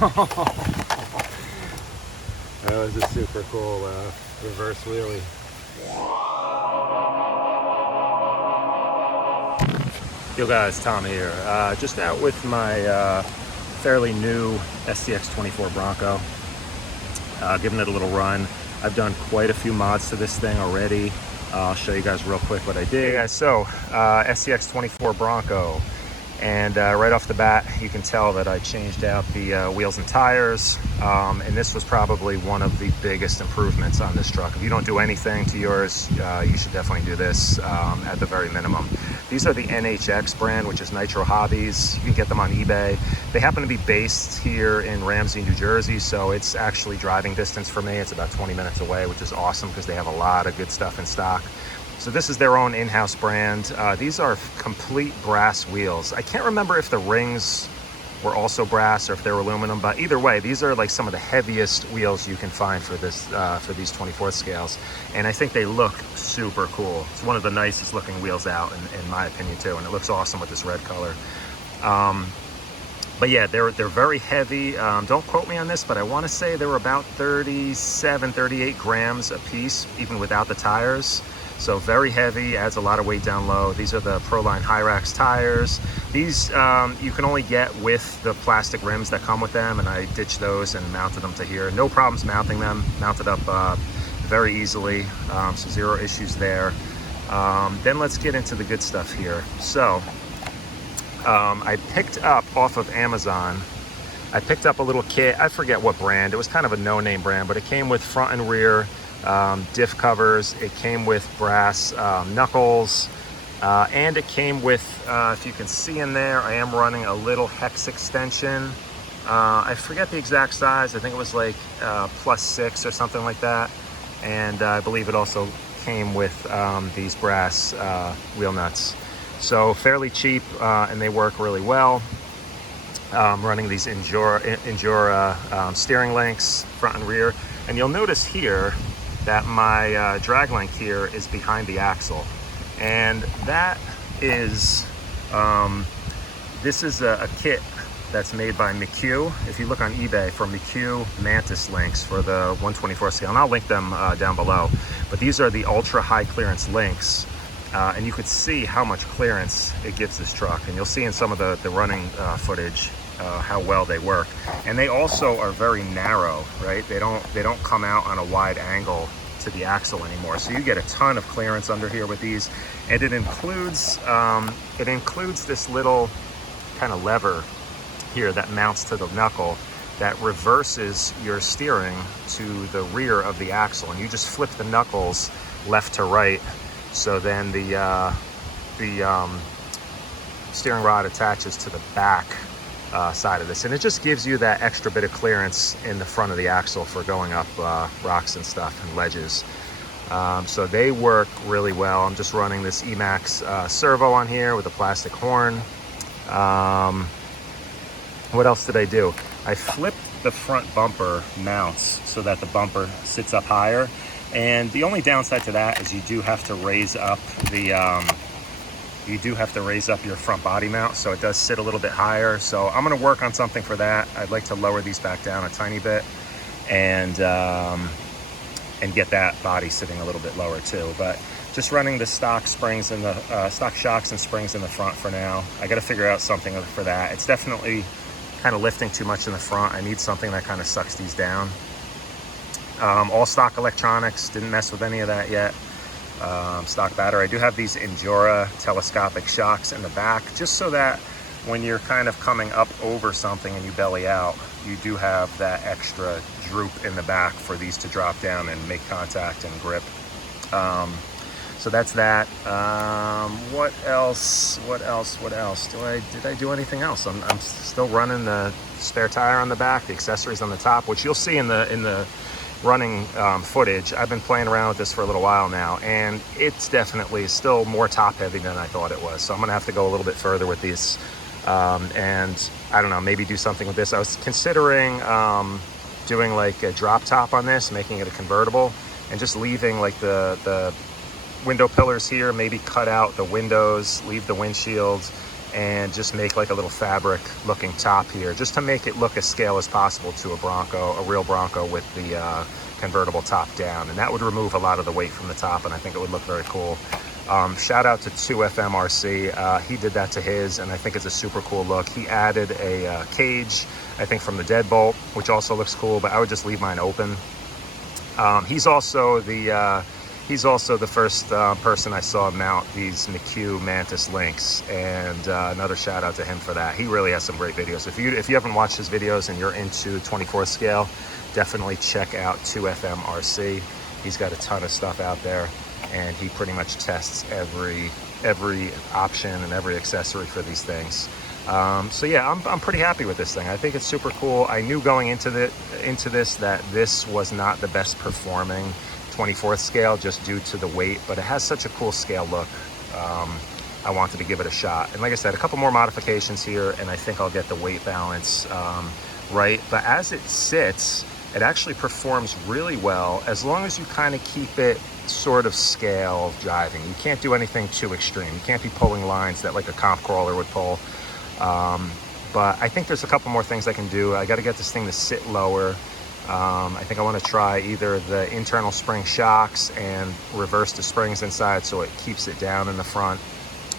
That was a super cool reverse wheelie. Yo guys, Tom here. Just out with my fairly new SXC24 Bronco. Giving it a little run. I've done quite a few mods to this thing already. I'll show you guys real quick what I did. Hey guys, so SXC24 Bronco. And right off the bat, you can tell that I changed out the wheels and tires. And this was probably one of the biggest improvements on this truck. If you don't do anything to yours, you should definitely do this at the very minimum. These are the NHX brand, which is Nitro Hobbies. You can get them on eBay. They happen to be based here in Ramsey, New Jersey, so it's actually driving distance for me. It's about 20 minutes away, which is awesome because they have a lot of good stuff in stock. So this is their own in-house brand. These are complete brass wheels. I can't remember if the rings were also brass or if they were aluminum, but either way, these are like some of the heaviest wheels you can find for this for these 24th scales. And I think they look super cool. It's one of the nicest looking wheels out in my opinion too, and it looks awesome with this red color. But yeah, they're very heavy. Don't quote me on this, but I want to say they were about 37, 38 grams a piece, even without the tires. So very heavy, adds a lot of weight down low. These are the Proline Hyrax tires. These you can only get with the plastic rims that come with them, and I ditched those and mounted them to here. No problems mounting them, mounted up very easily, so zero issues there. Then let's get into the good stuff here. So I picked up off of Amazon, I picked up a little kit. I forget what brand. It was kind of a no-name brand, but it came with front and rear diff covers. It came with brass knuckles, and it came with, if you can see in there, I am running a little hex extension. I forget the exact size. I think it was like +6 or something like that. And I believe it also came with these brass wheel nuts. So fairly cheap, and they work really well. Running these Endura steering links, front and rear. And you'll notice here that my drag link here is behind the axle. And that is, this is a kit that's made by McHugh. If you look on eBay for McHugh Mantis Links for the 124 scale, and I'll link them down below. But these are the ultra high clearance links. And you could see how much clearance it gives this truck. And you'll see in some of the running footage how well they work. And they also are very narrow, right? They don't come out on a wide angle to the axle anymore. So you get a ton of clearance under here with these. And it includes this little kind of lever here that mounts to the knuckle that reverses your steering to the rear of the axle. And you just flip the knuckles left to right. So then the steering rod attaches to the back side of this, and it just gives you that extra bit of clearance in the front of the axle for going up rocks and stuff and ledges. So they work really well. I'm just running this Emax servo on here with a plastic horn. What else did I do? I flipped the front bumper mounts so that the bumper sits up higher. And the only downside to that is you do have to raise up your front body mount, so it does sit a little bit higher. So I'm going to work on something for that. I'd like to lower these back down a tiny bit and get that body sitting a little bit lower too. But just running the stock springs and the stock shocks and springs in the front for now. I got to figure out something for that. It's definitely kind of lifting too much in the front. I need something that kind of sucks these down. All stock electronics, didn't mess with any of that yet. Stock battery. I do have these Endura telescopic shocks in the back, just so that when you're kind of coming up over something and you belly out, you do have that extra droop in the back for these to drop down and make contact and grip. So that's that. What else? Did I do anything else? I'm still running the spare tire on the back, the accessories on the top, which you'll see in the running footage. I've been playing around with this for a little while now, and it's definitely still more top heavy than I thought it was. So I'm gonna have to go a little bit further with these, and I don't know, maybe do something with this. I was considering doing like a drop top on this, making it a convertible, and just leaving like the window pillars here, maybe cut out the windows, leave the windshield, and just make like a little fabric looking top here, just to make it look as scale as possible to a Bronco, a real Bronco with the convertible top down. And that would remove a lot of the weight from the top, and I think it would look very cool. Shout out to 2FMRC. He did that to his, and I think it's a super cool look. He added a cage, I think from the deadbolt, which also looks cool, but I would just leave mine open. He's also the first person I saw mount these NHX Mantis Links, and another shout out to him for that. He really has some great videos. If you haven't watched his videos and you're into 24th scale, definitely check out 2FMRC. He's got a ton of stuff out there, and he pretty much tests every option and every accessory for these things. So yeah, I'm pretty happy with this thing. I think it's super cool. I knew going into this that this was not the best performing 24th scale just due to the weight, but it has such a cool scale look. I wanted to give it a shot. And like I said, a couple more modifications here, and I think I'll get the weight balance right. But as it sits, it actually performs really well as long as you kind of keep it sort of scale driving. You can't do anything too extreme. You can't be pulling lines that like a comp crawler would pull. But I think there's a couple more things I can do. I got to get this thing to sit lower. I think I want to try either the internal spring shocks and reverse the springs inside so it keeps it down in the front.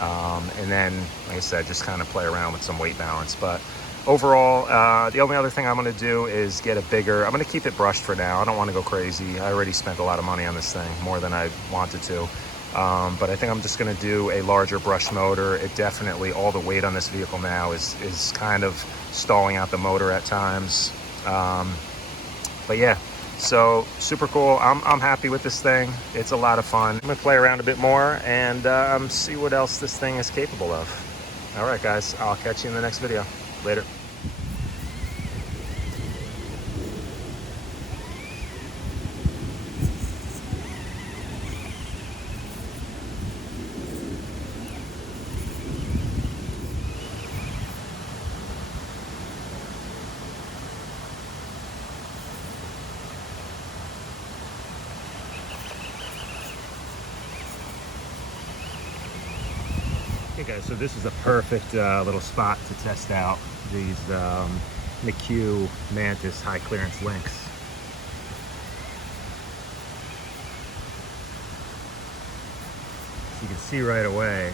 And then, like I said, just kind of play around with some weight balance. But overall, the only other thing I'm going to do is get a bigger, I'm going to keep it brushed for now. I don't want to go crazy. I already spent a lot of money on this thing, more than I wanted to. But I think I'm just going to do a larger brush motor. It definitely, all the weight on this vehicle now is kind of stalling out the motor at times. But yeah, so super cool. I'm happy with this thing. It's a lot of fun. I'm gonna play around a bit more and see what else this thing is capable of. All right, guys, I'll catch you in the next video. Later. Okay guys, so this is a perfect little spot to test out these NHX Mantis high clearance links. So you can see right away,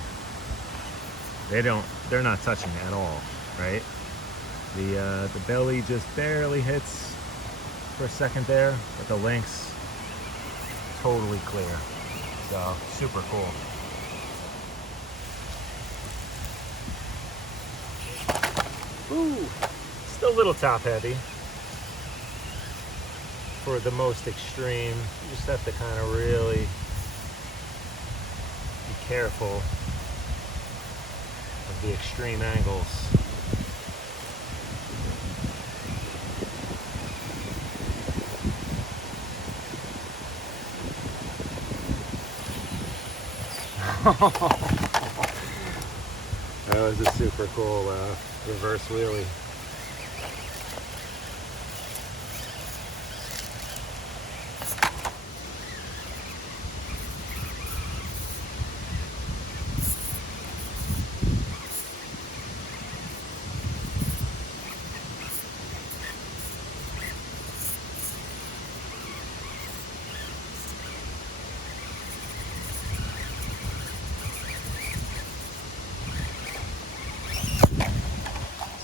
they're not touching at all, right? The belly just barely hits for a second there, but the links totally clear. So super cool. Ooh, still a little top heavy for the most extreme. You just have to kind of really be careful of the extreme angles. That was a super cool reverse wheelie.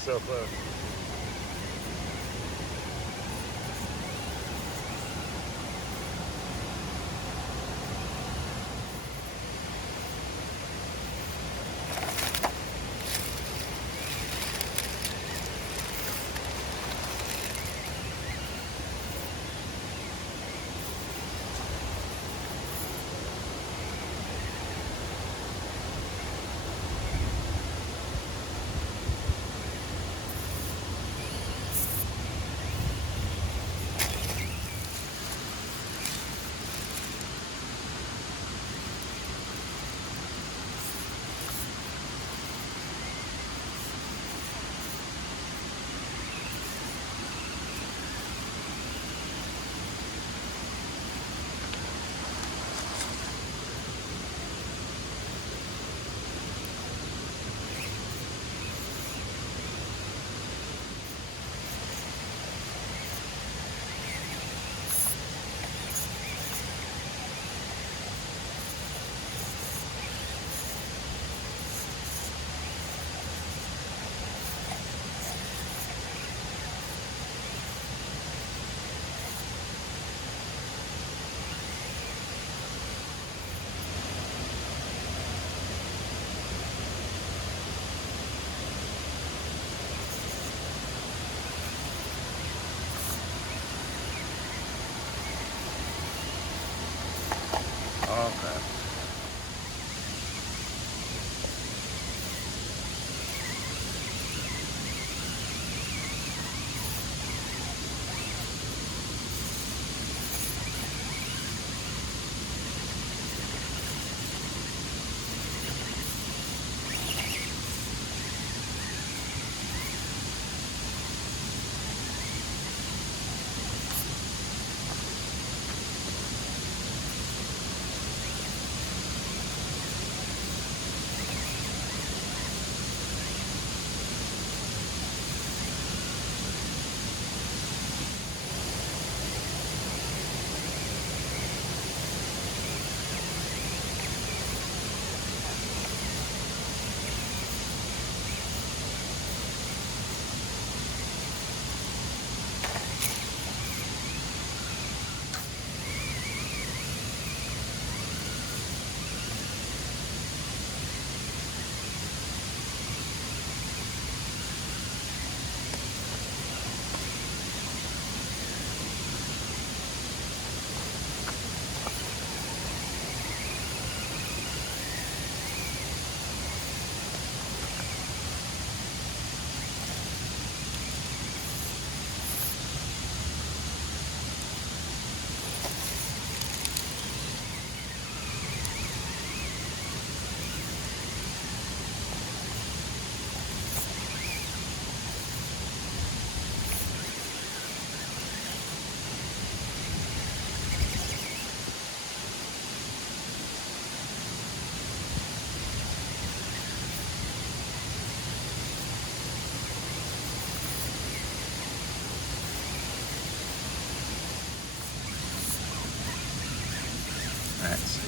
So close.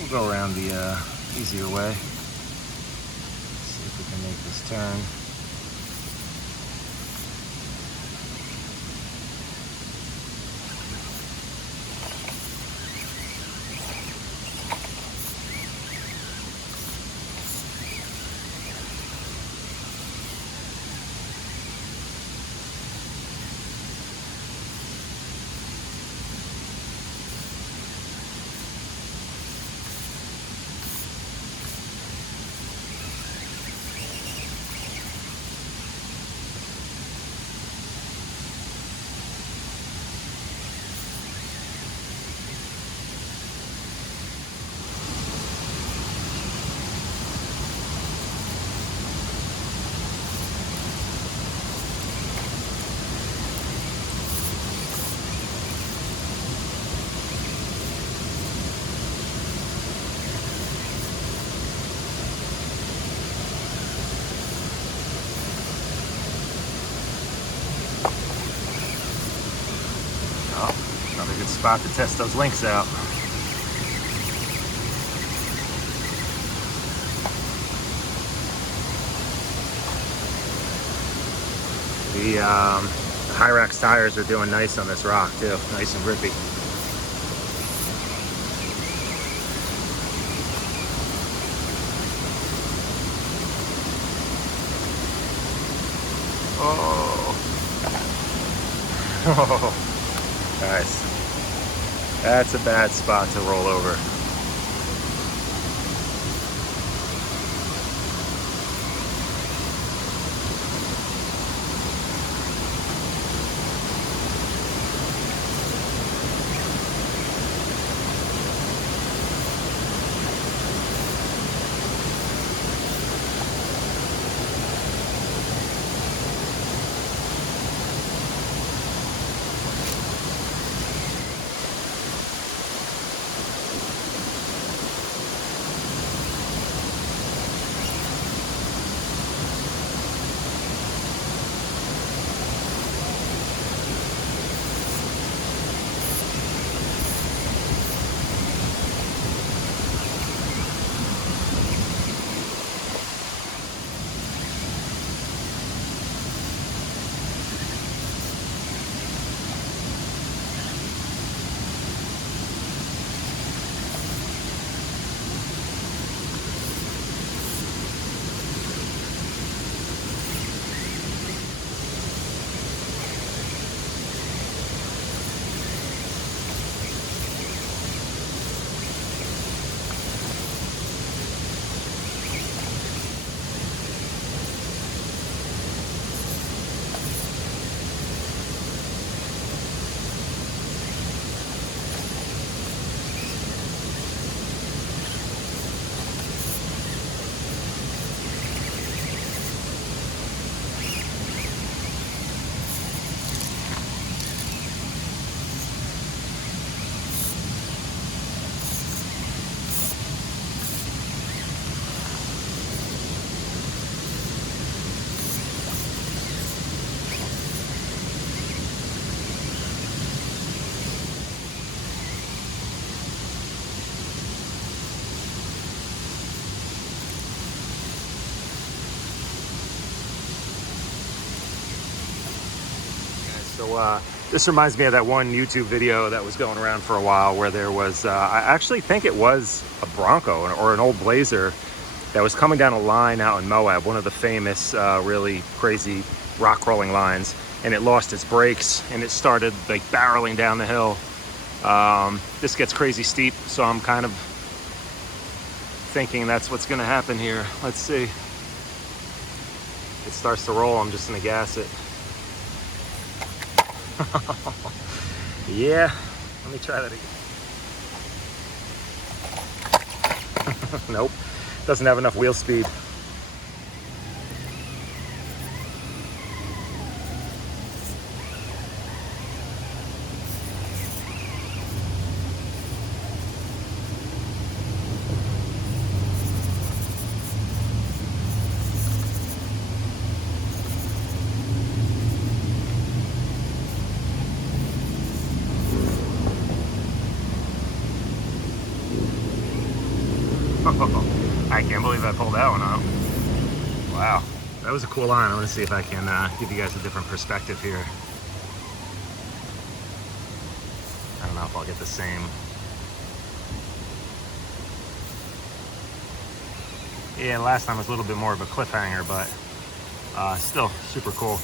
We'll go around the easier way. See if we can make this turn. Another good spot to test those links out. The Hyrax tires are doing nice on this rock too, nice and grippy. Oh. Nice. That's a bad spot to roll over. So this reminds me of that one YouTube video that was going around for a while where there was, I actually think it was a Bronco or an old Blazer that was coming down a line out in Moab, one of the famous, really crazy rock crawling lines, and it lost its brakes and it started like barreling down the hill. This gets crazy steep, so I'm kind of thinking that's what's gonna happen here. Let's see. It starts to roll, I'm just gonna gas it. Yeah, let me try that again. Nope, doesn't have enough wheel speed. I pulled that one up. Wow, that was a cool line. I want to see if I can give you guys a different perspective here. I don't know if I'll get the same. Yeah, last time was a little bit more of a cliffhanger, but still super cool.